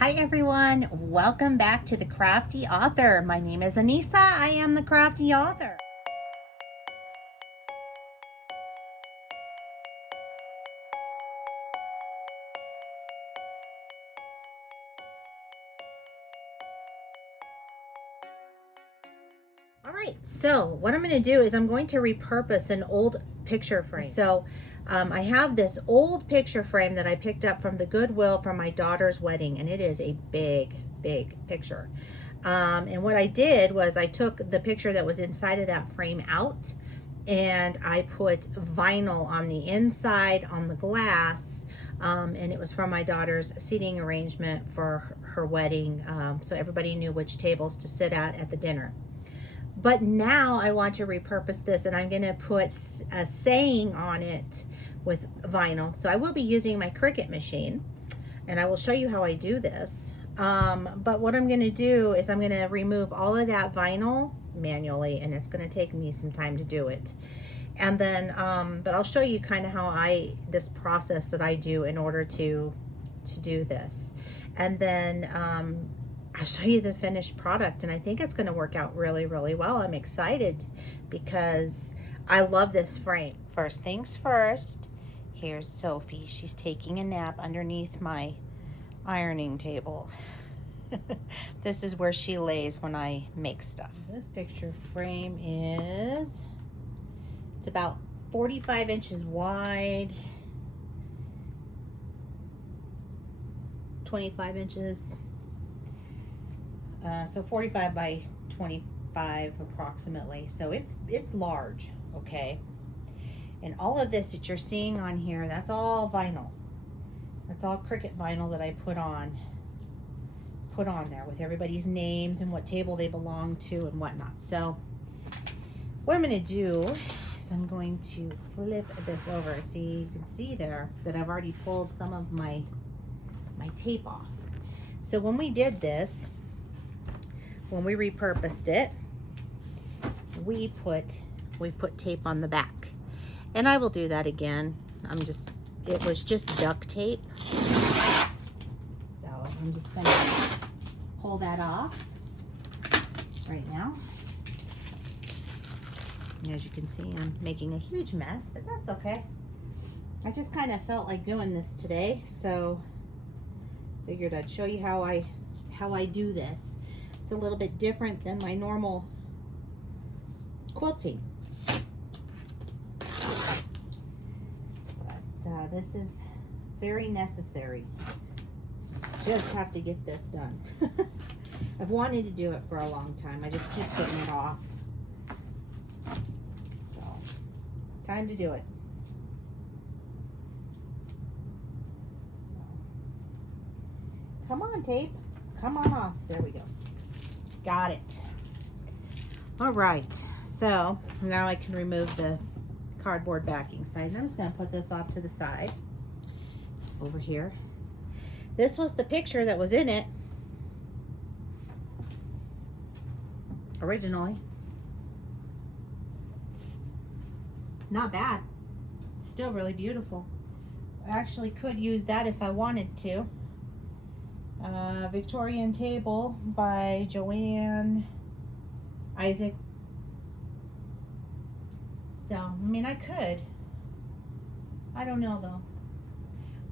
Hi everyone, welcome back to the Crafty Author. My name is Anissa, I am the Crafty Author. All right, so what I'm going to do is I'm going to repurpose an old picture frame. So I have this old picture frame that I picked up from the Goodwill from my daughter's wedding, and it is a big picture. And what I did was I took the picture that was inside of that frame out, and I put vinyl on the inside on the glass, and it was from my daughter's seating arrangement for her wedding, so everybody knew which tables to sit at the dinner. But now I want to repurpose this, and I'm going to put a saying on it with vinyl. So I will be using my Cricut machine, and I will show you how I do this. But what I'm going to do is I'm going to remove all of that vinyl manually, and it's going to take me some time to do it. And then, but I'll show you kind of how this process that I do in order to do this. And then, I'll show you the finished product, and I think it's going to work out really well. I'm excited because I love this frame. First things first, here's Sophie. She's taking a nap underneath my ironing table. This is where she lays when I make stuff. This picture frame it's about 45 inches wide, 25 inches. So 45 by 25 approximately. So it's large, okay? And all of this that you're seeing on here, that's all vinyl. That's all Cricut vinyl that I put on there with everybody's names and what table they belong to and whatnot. So what I'm going to do is I'm going to flip this over. See, you can see there that I've already pulled some of my tape off. So when we did this, when we repurposed it, we put tape on the back, and I will do that again. It was just duct tape, so I'm just going to pull that off right now. And as you can see, I'm making a huge mess, but that's okay. I just kind of felt like doing this today, so figured I'd show you how I do this. It's a little bit different than my normal quilting. But this is very necessary. Just have to get this done. I've wanted to do it for a long time. I just keep putting it off. So, time to do it. So, come on, tape. Come on off. There we go. Got it. All right, so now I can remove the cardboard backing side. And I'm just going to put this off to the side over here. This was the picture that was in it originally. Not bad. Still really beautiful. I actually could use that if I wanted to. Victorian Table by Joanne Isaac. So, I mean, I could. I don't know though.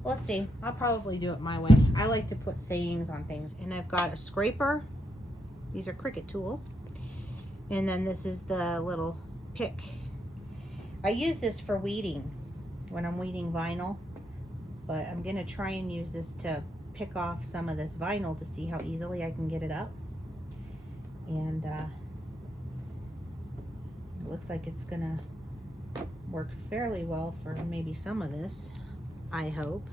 Let's see. I'll probably do it my way. I like to put sayings on things. And I've got a scraper. These are Cricut tools. And then this is the little pick. I use this for weeding when I'm weeding vinyl. But I'm going to try and use this to pick off some of this vinyl to see how easily I can get it up. And it looks like it's gonna work fairly well for maybe some of this, I hope.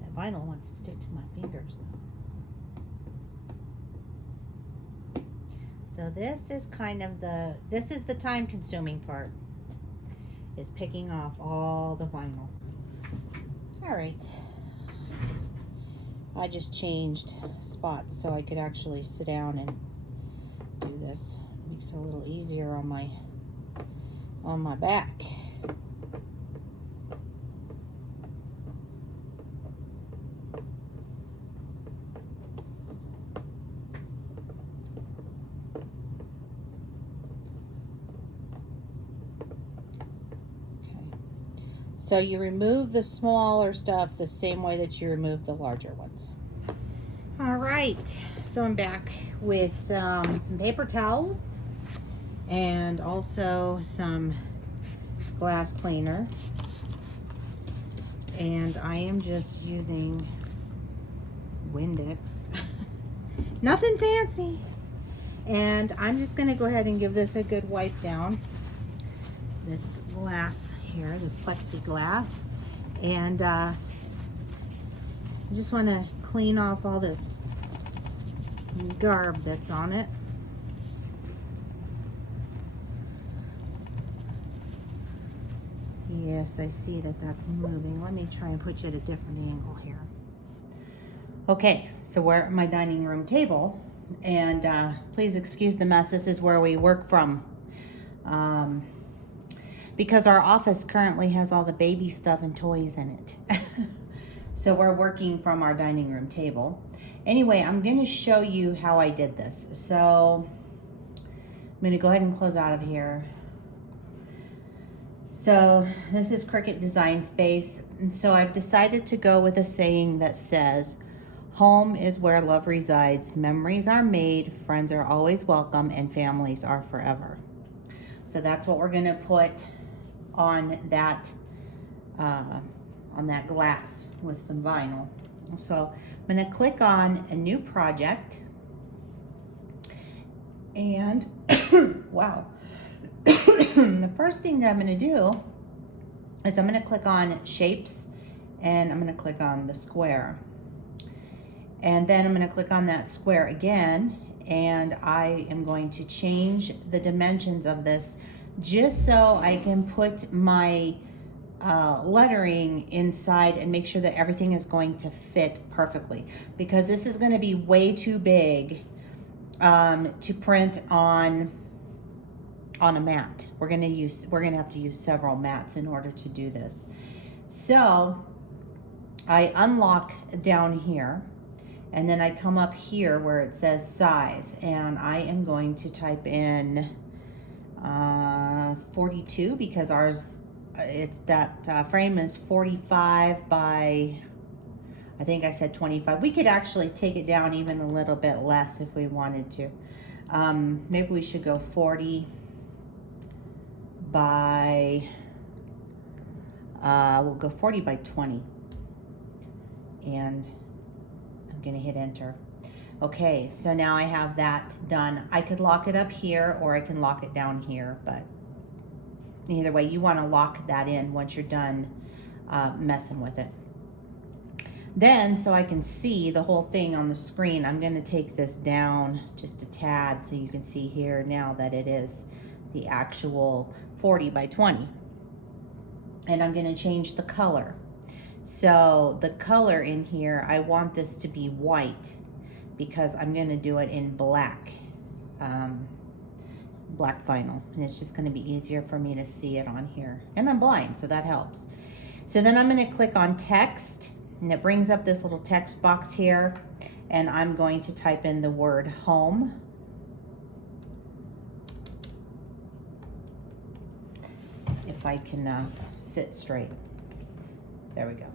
That vinyl wants to stick to my fingers though. So this is kind of this is the time consuming part, is picking off all the vinyl. All right, I just changed spots so I could actually sit down and do this. Makes it a little easier on my back. So you remove the smaller stuff the same way that you remove the larger ones. All right, so I'm back with some paper towels and also some glass cleaner. And I am just using Windex. Nothing fancy. And I'm just gonna go ahead and give this a good wipe down. This glass here, this plexiglass. And I just wanna clean off all this garb that's on it. Yes, I see that that's moving. Let me try and put you at a different angle here. Okay, so we're at my dining room table, and please excuse the mess. This is where we work from. Because our office currently has all the baby stuff and toys in it. So we're working from our dining room table. Anyway, I'm gonna show you how I did this. So I'm gonna go ahead and close out of here. So this is Cricut Design Space. And so I've decided to go with a saying that says, home is where love resides, memories are made, friends are always welcome, and families are forever. So that's what we're gonna put on that glass with some vinyl. So I'm gonna click on a new project, and wow. The first thing that I'm gonna do is I'm gonna click on shapes, and I'm gonna click on the square. And then I'm gonna click on that square again, and I am going to change the dimensions of this just so I can put my lettering inside and make sure that everything is going to fit perfectly, because this is gonna be way too big to print on a mat. We're gonna have to use several mats in order to do this. So I unlock down here, and then I come up here where it says size, and I am going to type in 42, because ours, it's that frame is 45 by, I think I said 25. We could actually take it down even a little bit less if we wanted to. Maybe we should go 40 by, we'll go 40 by 20. And I'm gonna hit enter. Okay, so now I have that done. I could lock it up here, or I can lock it down here, but either way, you wanna lock that in once you're done messing with it. Then, so I can see the whole thing on the screen, I'm gonna take this down just a tad so you can see here now that it is the actual 40 by 20. And I'm gonna change the color. So the color in here, I want this to be white, because I'm gonna do it in black, black vinyl. And it's just gonna be easier for me to see it on here. And I'm blind, so that helps. So then I'm gonna click on text, and it brings up this little text box here, and I'm going to type in the word home. If I can sit straight. There we go.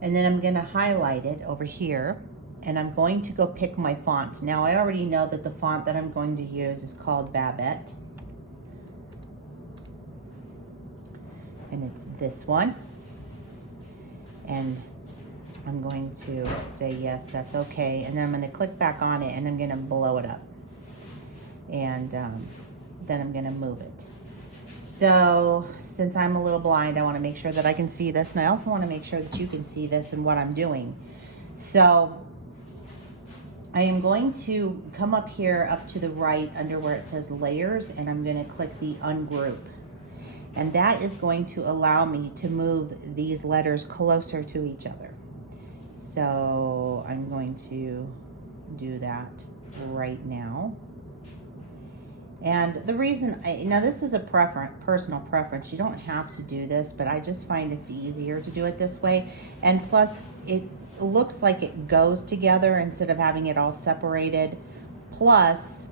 And then I'm gonna highlight it over here, and I'm going to go pick my font. Now I already know that the font that I'm going to use is called Babette. And it's this one. And I'm going to say yes, that's okay. And then I'm gonna click back on it, and I'm gonna blow it up. And then I'm gonna move it. So since I'm a little blind, I wanna make sure that I can see this, and I also wanna make sure that you can see this and what I'm doing. So I am going to come up here up to the right under where it says layers, and I'm gonna click the ungroup. And that is going to allow me to move these letters closer to each other. So I'm going to do that right now. And the reason, now this is a personal preference. You don't have to do this, but I just find it's easier to do it this way. And plus, it looks like it goes together instead of having it all separated. Plus,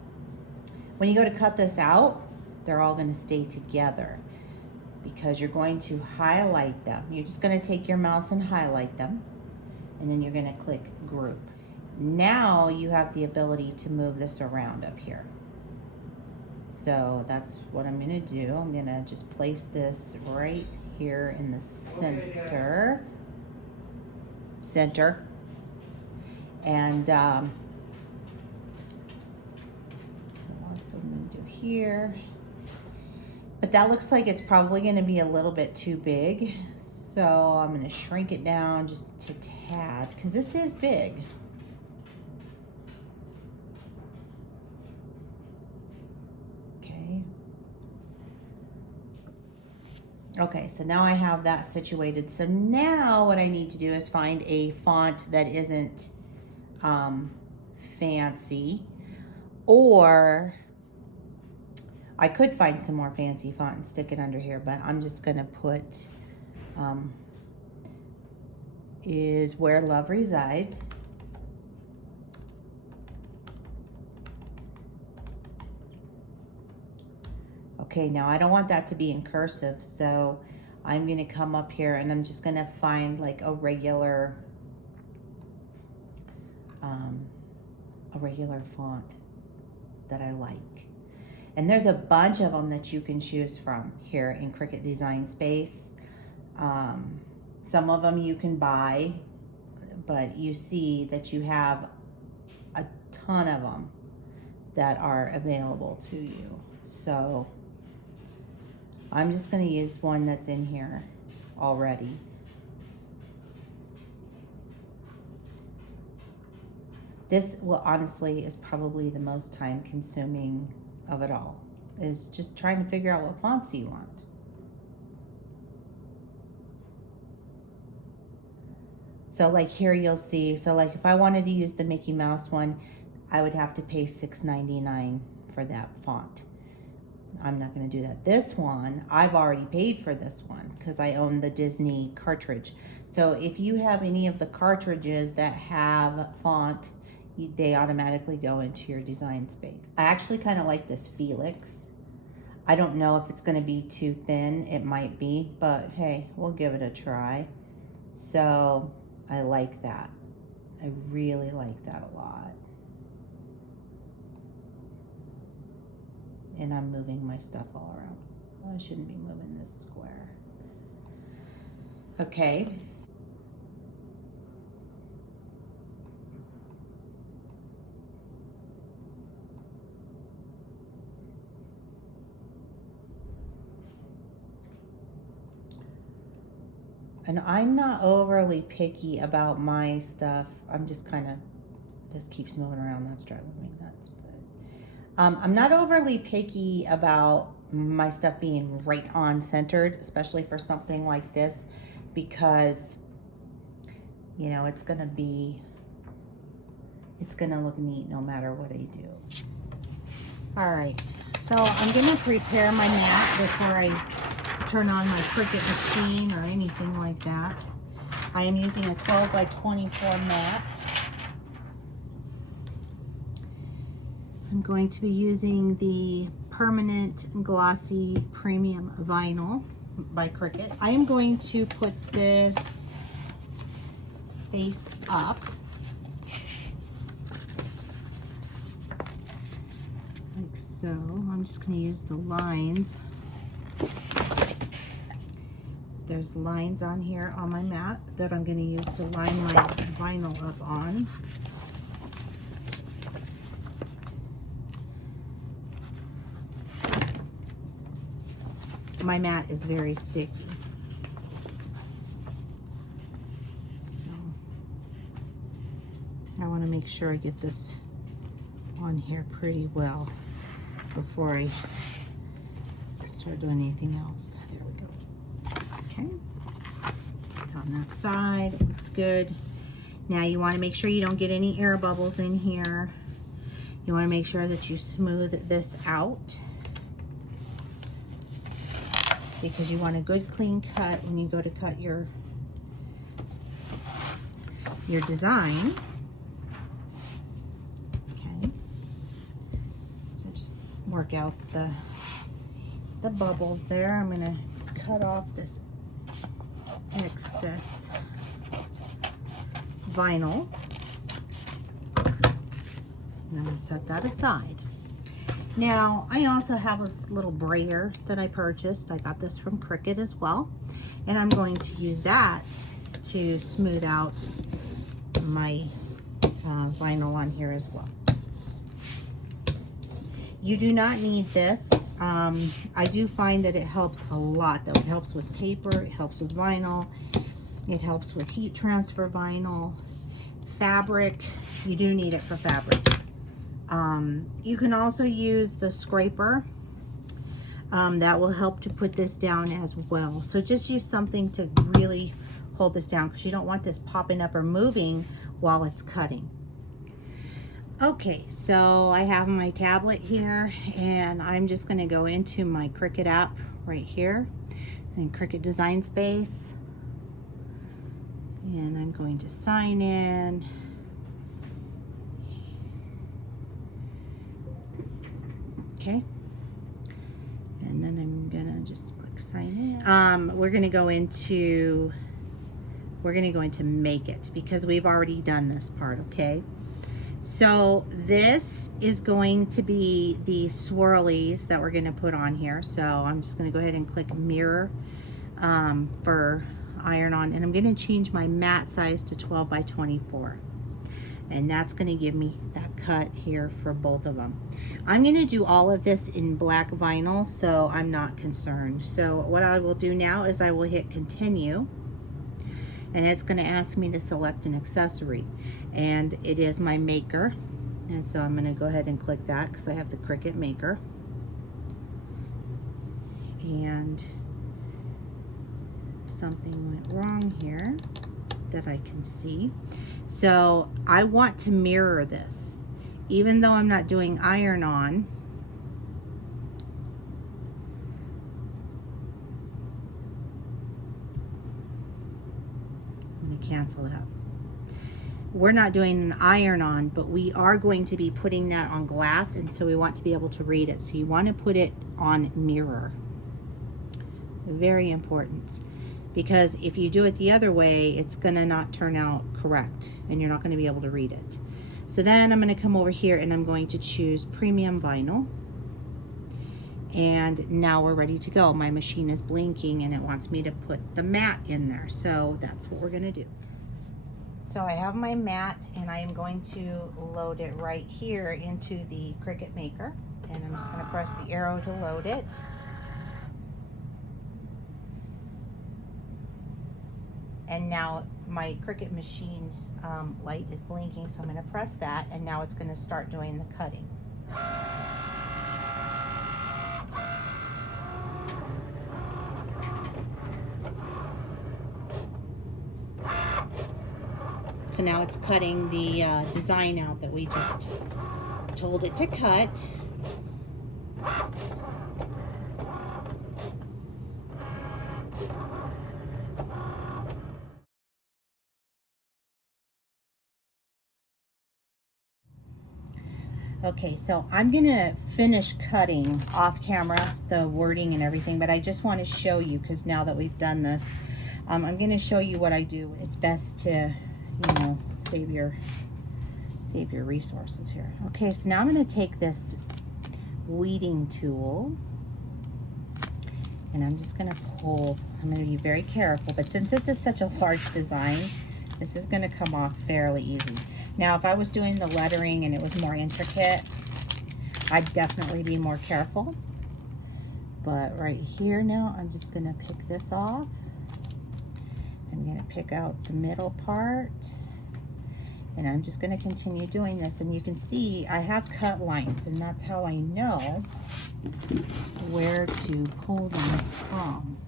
when you go to cut this out, they're all gonna stay together. because you're going to highlight them. You're just going to take your mouse and highlight them, and then you're going to click group. Now you have the ability to move this around up here. So that's what I'm going to do. I'm going to just place this right here in the center. And so that's what I'm going to do here. But that looks like it's probably going to be a little bit too big. So I'm going to shrink it down just a tad, because this is big. Okay, so now I have that situated. So now what I need to do is find a font that isn't fancy, or I could find some more fancy font and stick it under here, but I'm just gonna put is Where Love Resides. Okay, now I don't want that to be in cursive, so I'm gonna come up here and I'm just gonna find like a regular font that I like. And there's a bunch of them that you can choose from here in Cricut Design Space. Some of them you can buy, but you see that you have a ton of them that are available to you. So I'm just going to use one that's in here already. This, well, honestly, is probably the most time consuming of it all, is just trying to figure out what fonts you want. So like here you'll see, so like if I wanted to use the Mickey Mouse one, I would have to pay $6.99 for that font. I'm not going to do that. This one, I've already paid for this one because I own the Disney cartridge. So if you have any of the cartridges that have font, they automatically go into your design space. I actually kind of like this Felix. I don't know if it's going to be too thin. It might be, but hey, we'll give it a try. So I like that. I really like that a lot. And I'm moving my stuff all around. Well, I shouldn't be moving this square. Okay. And I'm not overly picky about my stuff. I'm just kind of, this keeps moving around. That's driving me nuts. I'm not overly picky about my stuff being right on centered, especially for something like this, because, you know, it's gonna look neat no matter what I do. All right, so I'm gonna prepare my mat before I turn on my Cricut machine or anything like that. I am using a 12 by 24 mat. I'm going to be using the permanent glossy premium vinyl by Cricut. I am going to put this face up. Like so. I'm just going to use the lines. There's lines on here on my mat that I'm going to use to line my vinyl up on. My mat is very sticky. So I want to make sure I get this on here pretty well before I start doing anything else. There we go. Okay. It's on that side. It looks good. Now you want to make sure you don't get any air bubbles in here. You want to make sure that you smooth this out, because you want a good clean cut when you go to cut your design. Okay, so just work out the bubbles there. I'm gonna cut off this excess vinyl. And I'm going to set that aside. Now, I also have this little brayer that I purchased. I got this from Cricut as well. And I'm going to use that to smooth out my vinyl on here as well. You do not need this. I do find that it helps a lot though. It helps with paper, it helps with vinyl, it helps with heat transfer vinyl, fabric. You do need it for fabric. You can also use the scraper. That will help to put this down as well. So just use something to really hold this down because you don't want this popping up or moving while it's cutting. Okay, so I have my tablet here and I'm just going to go into my Cricut app right here in Cricut Design Space. And I'm going to sign in. Okay. And then I'm gonna just click sign in. We're gonna go into make it because we've already done this part, okay? So this is going to be the swirlies that we're gonna put on here. So I'm just gonna go ahead and click mirror for iron on, and I'm gonna change my mat size to 12 by 24. And that's going to give me that cut here for both of them. I'm going to do all of this in black vinyl, so I'm not concerned. So what I will do now is I will hit continue, and it's going to ask me to select an accessory, and it is my maker. And so I'm going to go ahead and click that because I have the Cricut maker. And something went wrong here that I can see. So I want to mirror this. Even though I'm not doing iron on, I'm going to cancel that. We're not doing an iron on, but we are going to be putting that on glass, and so we want to be able to read it. So you want to put it on mirror. Very important. Because if you do it the other way, it's gonna not turn out correct and you're not gonna be able to read it. So then I'm gonna come over here and I'm going to choose premium vinyl. And now we're ready to go. My machine is blinking and it wants me to put the mat in there. So that's what we're gonna do. So I have my mat and I am going to load it right here into the Cricut Maker. And I'm just gonna press the arrow to load it. And now my Cricut machine light is blinking, so I'm going to press that, and now it's going to start doing the cutting. So now it's cutting the design out that we just told it to cut. Okay, so I'm gonna finish cutting off camera the wording and everything, but I just want to show you because now that we've done this, I'm gonna show you what I do. It's best to, you know, save your resources here. Okay, so now I'm gonna take this weeding tool and I'm just gonna pull. I'm gonna be very careful, but since this is such a large design, this is gonna come off fairly easy. Now, if I was doing the lettering and it was more intricate, I'd definitely be more careful. But right here now, I'm just gonna pick this off. I'm gonna pick out the middle part. And I'm just gonna continue doing this. And you can see I have cut lines, and that's how I know where to pull them from.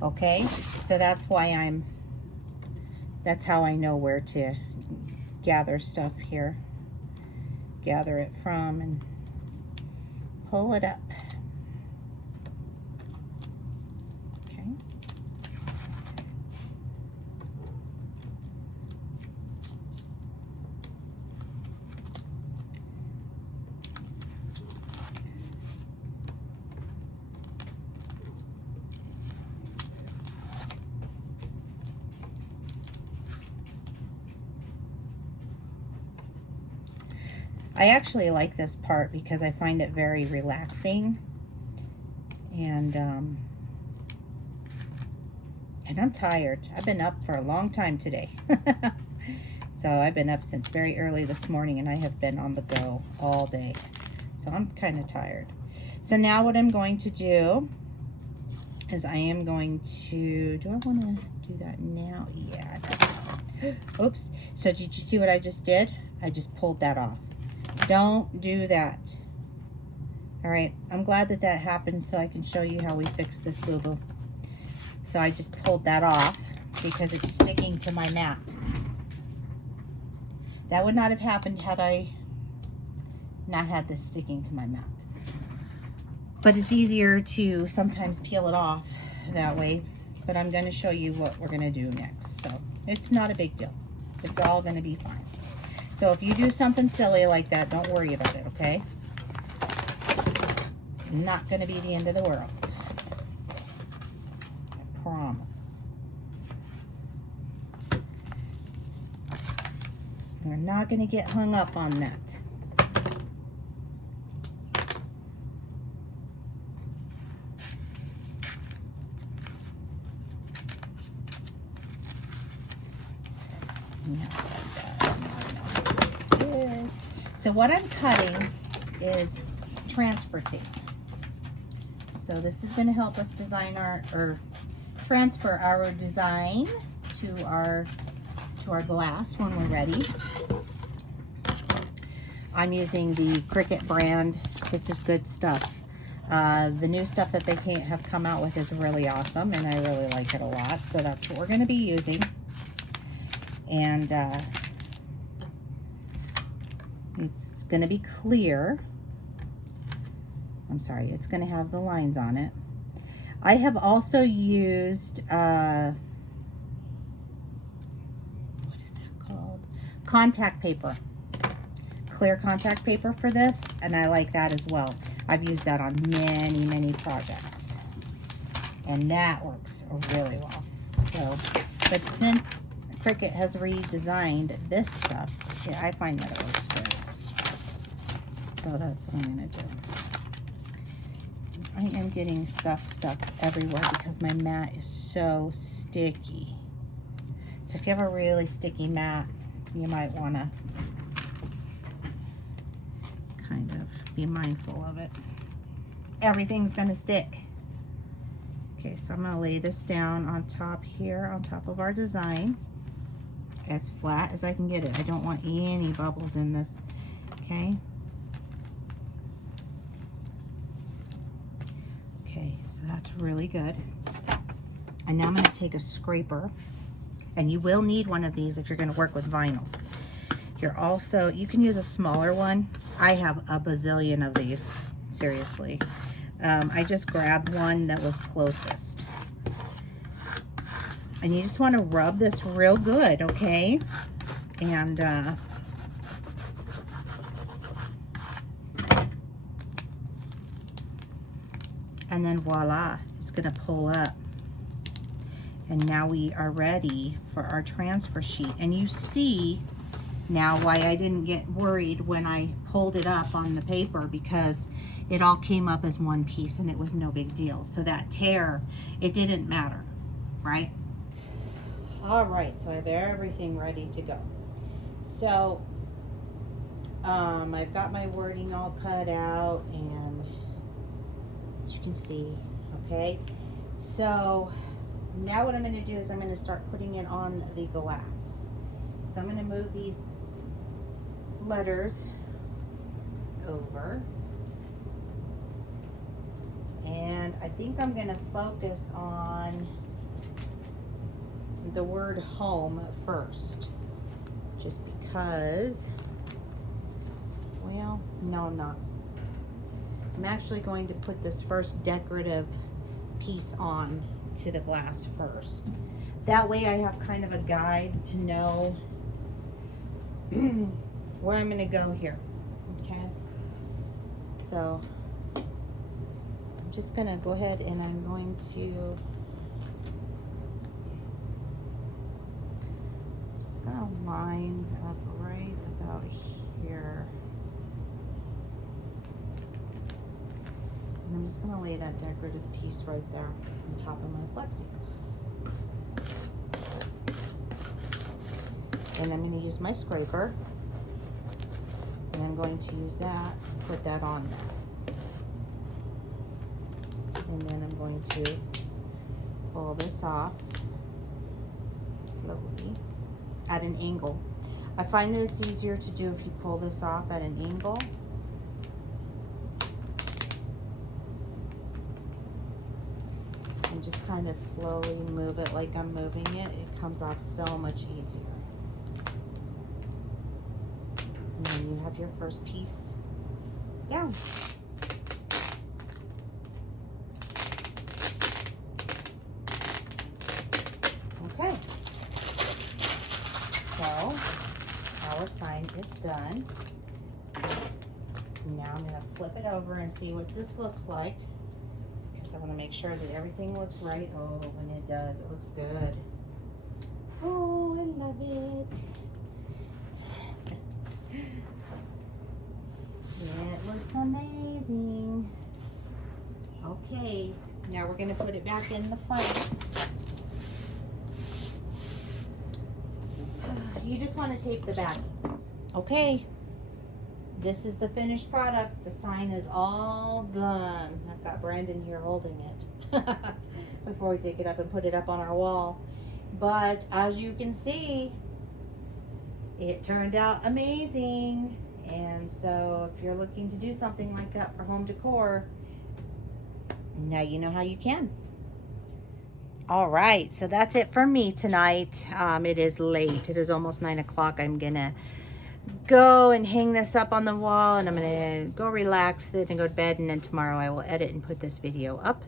Okay, so that's why that's how I know where to gather stuff here. Gather it from and pull it up. Okay. I actually like this part because I find it very relaxing. And I'm tired. I've been up for a long time today. So I've been up since very early this morning, and I have been on the go all day. So I'm kind of tired. So now what I'm going to do is I am going to, do I want to do that now? Yeah. Oops. So did you see what I just did? I just pulled that off. Don't do that. All right. I'm glad that that happened so I can show you how we fix this boo-boo. So I just pulled that off because it's sticking to my mat. That would not have happened had I not had this sticking to my mat. But it's easier to sometimes peel it off that way. But I'm going to show you what we're going to do next. So it's not a big deal. It's all going to be fine. So if you do something silly like that, don't worry about it, okay? It's not going to be the end of the world. I promise. We're not going to get hung up on that. So what I'm cutting is transfer tape. So this is going to help us design or transfer our design to our glass when we're ready. I'm using the Cricut brand. This is good stuff. The new stuff that they have come out with is really awesome, and I really like it a lot. So that's what we're going to be using. And it's going to be clear. I'm sorry, it's going to have the lines on it. I have also used what is that called? Contact paper. Clear contact paper for this, and I like that as well. I've used that on many projects, and that works really well. So, but since Cricut has redesigned this stuff, yeah, I find that it works great. So that's what I'm going to do. I am getting stuff stuck everywhere because my mat is so sticky. So if you have a really sticky mat, you might want to kind of be mindful of it. Everything's going to stick. Okay, so I'm going to lay this down on top here, on top of our design, as flat as I can get it. I don't want any bubbles in this, okay? Okay, so that's really good. And now I'm going to take a scraper, and you will need one of these if you're going to work with vinyl. You can use a smaller one. I have a bazillion of these, seriously. I just grabbed one that was closest. And you just want to rub this real good, okay? And then voila, it's going to pull up. And now we are ready for our transfer sheet. And you see now why I didn't get worried when I pulled it up on the paper, because it all came up as one piece and it was no big deal. So that tear, it didn't matter, right? All right, so I have everything ready to go. So I've got my wording all cut out, and as you can see, okay? So now what I'm going to do is I'm going to start putting it on the glass. So I'm going to move these letters over. And I think I'm going to focus on the word home first. Just because, well, no, I'm not. I'm actually going to put this first decorative piece on to the glass first. That way I have kind of a guide to know where I'm going to go here. Okay, so I'm just going to go ahead and I'm going to line up right about here. And I'm just going to lay that decorative piece right there on top of my plexiglass. And I'm going to use my scraper, and I'm going to use that to put that on there. And then I'm going to pull this off slowly at an angle. I find that it's easier to do if you pull this off at an angle. And just kind of slowly move it like I'm moving it. It comes off so much easier. And then you have your first piece down. Okay, so our sign is done. Now I'm going to flip it over and see what this looks like, because I want to make sure that everything looks right. Oh, when it does, it looks good. Oh, I love it. It looks amazing. Okay, now we're going to put it back in the frame. You just want to tape the back. Okay, this is the finished product. The sign is all done. I've got Brandon here holding it before we take it up and put it up on our wall. But as you can see, it turned out amazing. And so if you're looking to do something like that for home decor, now you know how you can. All right, so that's it for me tonight. It is late. It is almost 9 o'clock. I'm gonna go and hang this up on the wall, and I'm gonna go relax it and go to bed, and then tomorrow I will edit and put this video up.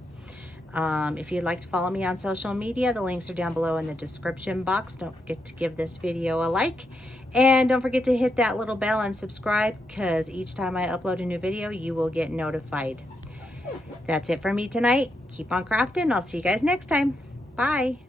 If you'd like to follow me on social media, the links are down below in the description box. Don't forget to give this video a like, and don't forget to hit that little bell and subscribe, because each time I upload a new video, you will get notified. That's it for me tonight. Keep on crafting. I'll see you guys next time. Bye.